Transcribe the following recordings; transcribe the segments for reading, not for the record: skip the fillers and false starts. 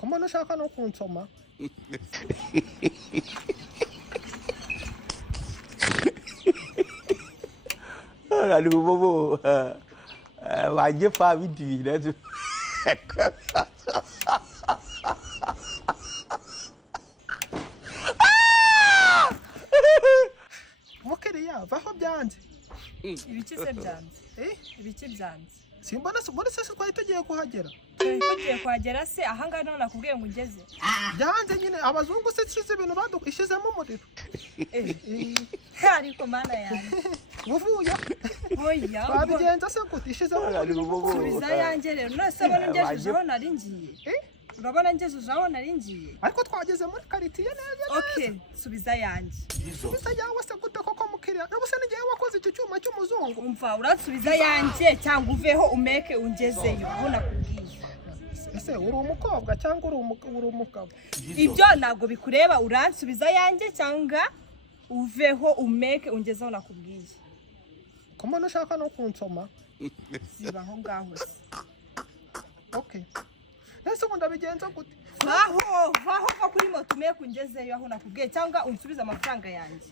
Kama ushaka no kunsoma. Ari bobo waje fa bidi na tu. Mukiriya vaho byanze. Ibiki se byanze? Ibiki byanze? Simbona muri se twari tugiye kuhagera. Tugiye kuhagera se ahanga none nakubwiye ngo ugeze. Byanze nyine abazungu se cyize ibintu badukishizemo umuriro. Ariko mana yanjye. Uvuye. Oya. Babigenza se gutishizemo umuriro. Subiza yanjye rero nose abona ngejeje aho nari ngiye. Urabona ngejeje aho nari ngiye. Ariko twageze muri quartier neza. Okay, subiza yanjye. Bisa yawe se gute koko mukiriya. Nabo se ngiye wakoze iki cyuma cy'umuzungu. Umva uransubiza yanjye cyangwa uveho umeke ungezeyo aho nakubwiye. Ese uri umukobwa cyangwa uri umugabo? Ibyo ntago bikureba uransubiza yanjye cyangwa uveho umeke ungezeho nakubwiye. Kama ushaka no kunsoma. Zibaho ngaho se. Okay. Ese ubundi bigenza gute? Vaho kuri moto umeke ungezeyo aho nakubwiye cyangwa unsubiza amafaranga yanjye.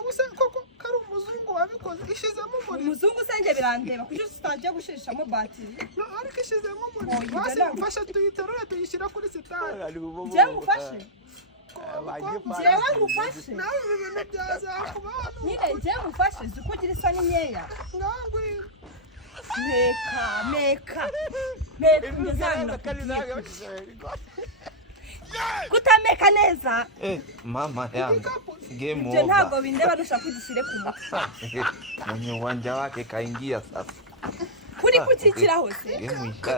Ubuse koko kari umuzungu wabikoze ishizemo umuriro. Umuzungu sanje birandeba kuko utajya gushishamo batiri. No ariko ishizemo umuriro. Basi mfasha tuyiterure tuyishira kuri sitari. Je ngufashe. Jewe ngufashe. Nawe ibintu byazakubana. Nyine je ngufashe zikugira isoni nkeya. Ngangwe. Meka. Ngezana. Kutameka neza. Mama yangu. Game over. Ntago bindeba dushaka kudisire ku mutwe. Mwenye uwanja wake kaingia sasa. Kuri kukikira hose.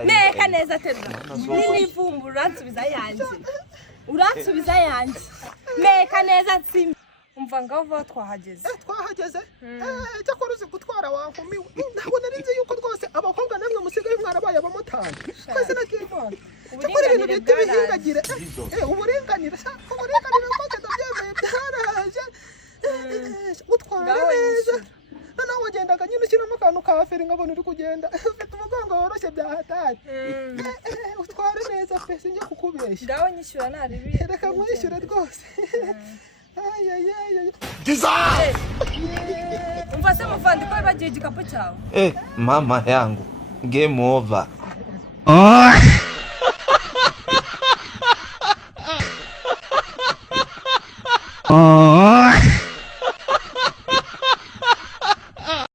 Meka neza terura. Nini vumbura nsubiza yanjye. Uransubiza yanjye. Meka neza nsimbi. Umva ngaho twahageze. Twahageze? Cyakora uzi gutwara wankumiwe. Ntabwo nari nzi yuko rwose abakobwa namwe musigaye mwarabaye abamotari. Kwese nakimana. Cyakora ibintu bita bihingagire. Uburinganire rwose ndabyemeye byaraje. Utwara neza. Nawe wagendaga nyine ushyiramo akantu ka feri nkabona uri kugenda. Ufite umugongo woroshye byahatari. Utwara neza pe sinjye kukubeshya. Ngaho nyishyura naribi. Reka nkwishyure rwose. Umva se muvandi ko bagiye igikapu cyawe. Mama yangu. Game over. Oh.